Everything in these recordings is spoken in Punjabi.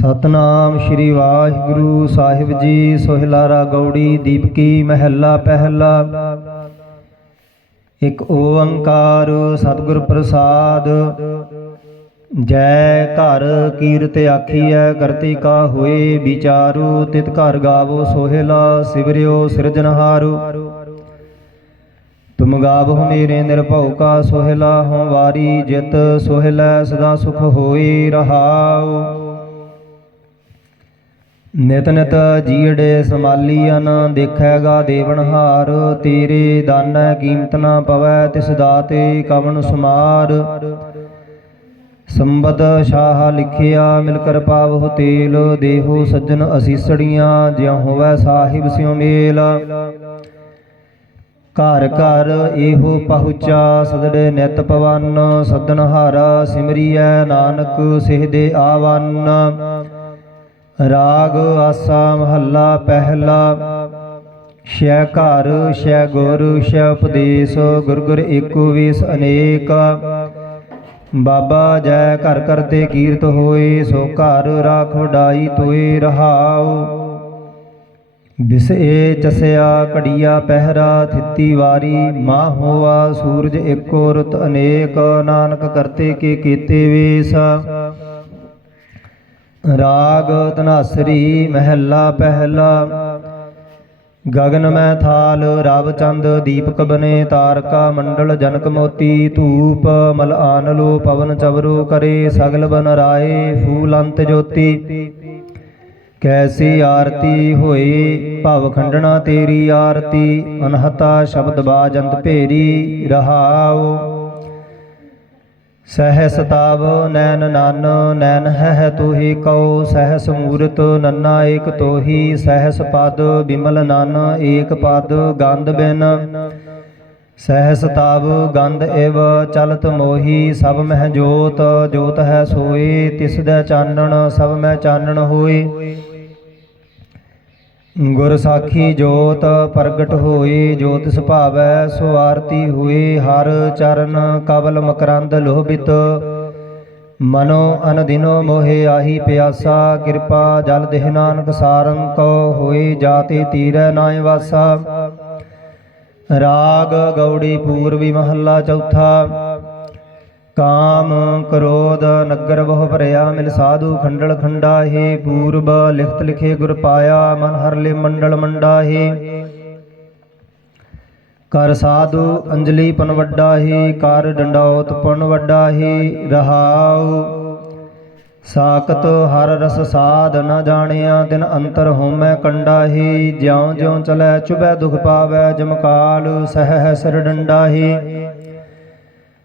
ਸਤਨਾਮ ਸ਼੍ਰੀ ਵਾਹਿਗੁਰੂ ਸਾਹਿਬ ਜੀ, ਸੋਹਿਲਾਰਾ ਗੌੜੀ, ਦੀਪਕੀ ਮਹਿਲਾ ਪਹਿਲਾ। ਇੱਕ ਓੰਕਾਰ ਸਤਿਗੁਰ ਪ੍ਰਸਾਦ। ਜੈ ਘਰ ਕੀਰਤ ਆਖੀਐ, ਕਰਤੇ ਕਾ ਹੋਏ ਵਿਚਾਰੂ, ਤਿਤ ਘਰ ਗਾਵੋ ਸੋਹਿਲਾ, ਸਿਵਰਿਓ ਸਿਰਜਨਹਾਰੂ ਤੁਮ ਗਾਵਹੁ ਮੇਰੇ ਨਿਰਭਉ ਕਾ ਸੋਹਿਲਾ, ਹਉ ਵਾਰੀ ਜਿਤ ਸੋਹਿਲੈ, ਸਦਾ ਸੁਖ ਹੋਈ ਰਹਾਉ। ਨਿਤ ਨਿਤ ਜੀੜੇ ਸਮਾਲੀਅਨ ਦੇਖੈਗਾ ਦੇਵਨਹਾਰ ਤੇਰੇ ਦਾਨੈ ਕੀਮਤ ਨਾ ਪਵੈ, ਤਿਸ ਦਾਤੇ ਕਵਨ ਸਮਾਰ। ਸੰਬਦ ਸ਼ਾਹ ਲਿਖਿਆ, ਮਿਲ ਕਰ ਪਾਵਹੁ ਤੇਲ, ਦੇਹੋ ਸੱਜਣ ਅਸੀਸੜੀਆਂ, ਜਿਉ ਹੋਵੈ ਸਾਹਿਬ ਸਿਉ ਮੇਲ। ਘਰ ਘਰ ਇਹੋ ਪਹੁੰਚਾ, ਸਦੜੇ ਨਿਤ ਪਵਨ ਸਦਨ ਹਾਰਾ ਸਿਮਰੀਐ ਨਾਨਕ, ਸਿਹਦੇ ਆਵਨ। ਰਾਗ ਆਸਾ ਮਹੱਲਾ ਪਹਿਲਾ, ਸ਼ੈ ਘਰ, ਸ਼ੈ ਗੁਰ, ਸ਼ੈ ਉਪਦੇਸ਼, ਗੁਰ ਗੁਰ ਏਕੋ ਵੇਸ ਅਨੇਕ। ਬਾਬਾ ਜੈ ਘਰ ਕਰਤੇ ਕੀਰਤ ਹੋਏ, ਸੋ ਘਰ ਰਾਖ ਵਡਾਈ ਤੋਏ ਰਹਾਉ। ਬਿਸਏ ਚਸਿਆ ਘੜੀਆ ਪਹਿਰਾ, ਥਿੱਤੀ ਵਾਰੀ ਮਾ ਹੋਆ, ਸੂਰਜ ਏਕੋ ਰੁਤ ਅਨੇਕ। ਨਾਨਕ ਕਰਤੇ ਕੇ ਕੀਤੇ ਵੇਸ। ਰਾਗ ਧਨਾਸਰੀ ਮਹਿਲਾ ਪਹਿਲਾ। ਗਗਨ ਮੈਂ ਥਾਲ, ਰਵ ਚੰਦ, ਦੀਪਕ ਬਨੇ, ਤਾਰਕਾ ਮੰਡਲ, ਜਨਕ ਮੋਤੀ, ਧੂਪ, ਮਲ ਲੋ, ਪਵਨ ਚਵਰੋ ਕਰੇ, ਸਗਲ ਬਨ ਰਾਏ, ਫੂਲ ਅੰਤ ਜੋਤੀ। ਕੈਸੀ ਆਰਤੀ ਹੋਈ ਭਵ ਖੰਡਣਾ ਤੇਰੀ ਆਰਤੀ, ਅਨਹਤਾ ਸ਼ਬਦ ਬਾਜੰਤ ਭੇਰੀ ਰਹਾਉ ਸਹਿਸ ਤਾਵ ਨੈਨ ਨਨ ਨੈਨ ਹੈ ਤੋਹੀ ਕਉ ਸਹਿਸ ਮੂਰਤ ਨੰਨਾ ਏਕ ਤੋਹੀ ਸਹਿਸ ਪਦ ਬਿਮਲ ਨਨ, ਏਕ ਪਦ ਗੰਧ ਬਿਨ। ਸਹਿਸ ਤਾਵ ਗੰਧ ਇਵ ਚਲਤ ਮੋਹੀ, ਸਭ ਮਹਿ ਜੋਤ ਜੋਤ ਹੈ ਸੋਈ ਤਿਸ ਦਾ ਚਾਨਣ, ਸਭ ਮਹਿ ਚਾਨਣ ਹੋਈ ਗੁਰ ਸਾਖੀ ਜੋਤ ਪ੍ਰਗਟ ਹੋਏ, ਜੋਤ ਸੁਭਾਵੈ ਸੋ ਆਰਤੀ ਹੋਏ, ਹਰ ਚਰਨ ਕਬਲ ਮਕਰੰਦ ਲੋਭਿਤ। ਮਨੋ ਅਨਦਿਨੋ ਮੋਹਿ ਆਹੀ ਪਿਆਸਾ, ਕਿਰਪਾ ਜਲ ਦੇਹ ਨਾਨਕ ਸਾਰੰ ਕੋ ਹੋਏ, ਜਾਤੇ ਤੀਰੈ ਨਾਇ ਵਾਸਾ। ਰਾਗ ਗੌੜੀ ਪੂਰਬੀ ਮਹੱਲਾ ਚੌਥਾ। ਕਾਮ ਕ੍ਰੋਧ ਨਗਰ ਬਹੁ ਭਰਿਆ ਮਿਲ ਸਾਧੂ ਖੰਡਲ ਖੰਡਾਹੀ, ਪੂਰਬ ਲਿਖਤ ਲਿਖੇ ਗੁਰ ਪਾਇਆ, ਮਨ ਹਰਲੇ ਮੰਡਲ ਮੰਡਾਹੀ। ਕਰ ਸਾਧੂ ਅੰਜਲੀ ਪਨ ਵੱਡਾਹੀ, ਕਰ ਡੰਡੌਤ ਪਨ ਵੱਡਾਹੀ, ਰਹਾਉ। ਸਾਕਤ ਹਰ ਰਸ ਸਾਧ ਨ ਜਾਣਿਆ ਦਿਨ ਅੰਤਰ ਹੋਮੈ ਕੰਡਾਹੀ। ਜਿਉ ਜਿਉ ਚਲੈ ਚੁਬੈ ਦੁਖ ਪਾਵੈ ਜਮਕਾਲ ਸਹਿ ਸਿਰ ਡੰਡਾਹੀ।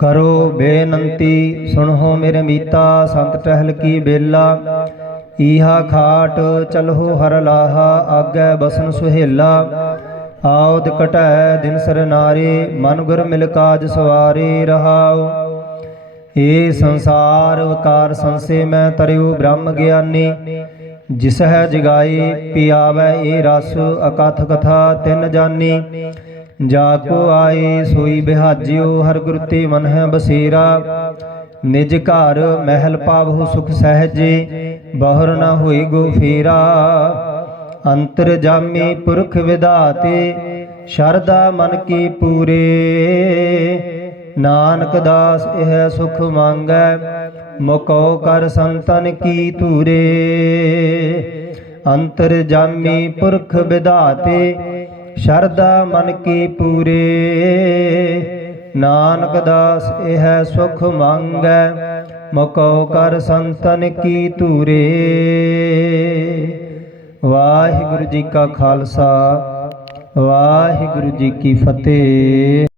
ਕਰੋ ਬੇਨੰਤੀ, ਸੁਣੋ ਮੇਰੇ ਮੀਤਾ, ਸੰਤ ਟਹਿਲ ਕੀ ਬੇਲਾ। ਈਹਾ ਖਾਟ ਚਲਹੁ ਹਰ ਲਾਹਾ, ਆਗੈ ਬਸਨ ਸੁਹੇਲਾ। ਆਉਦ ਕਟੈ ਦਿਨ ਸਰ ਨਾਰੇ, ਮਨ ਗੁਰ ਮਿਲ ਕਾਜ ਸਵਾਰੇ ਰਹਾਉ। ਏ ਸੰਸਾਰ ਵਕਾਰ ਸੰਸੇ ਮੈਂ ਤਰਿਉ ਬ੍ਰਹਮ ਗਿਆਨੀ। ਜਿਸ ਹੈ ਜਗਾਈ, ਪਿਆਵੈ ਏ ਰਸ, ਅਕਥ ਕਥਾ ਤਿਨ ਜਾਨੀ। ਜਾ ਕੋ ਆਏ ਸੋਈ ਬਿਹਾਜਿਓ, ਹਰ ਗੁਰ ਤੇ ਮਨ ਹੈ ਬਸੇਰਾ। ਨਿਜ ਘਰ ਮਹਿਲ ਪਾਵਹੁ ਸੁਖ ਸਹਜੇ, ਬਹੁਰ ਨ ਹੋਈ ਗੋ ਫੇਰਾ। ਅੰਤਰ ਜਾਮੀ ਪੁਰਖ ਵਿਧਾਤੇ ਸ਼ਰਦਾ ਮਨ ਕੀ ਪੂਰੇ। ਨਾਨਕ ਦਾਸ ਇਹ ਸੁਖ ਮੰਗੈ, ਮੁਕੋ ਕਰ ਸੰਤਨ ਕੀ ਧੂਰੇ। ਅੰਤਰ ਜਾਮੀ ਪੁਰਖ ਵਿਦਾਤੇ ਸ਼ਰਧਾ ਮਨ ਕੀ ਪੂਰੇ। ਨਾਨਕ ਦਾਸ, ਇਹ ਸੁਖ ਮੰਗੈ, ਮੁਕੋ ਕਰ ਸੰਤਨ ਕੀ ਧੂਰੇ। ਵਾਹਿਗੁਰੂ ਜੀ ਕਾ ਖਾਲਸਾ, ਵਾਹਿਗੁਰੂ ਜੀ ਕੀ ਫਤਿਹ।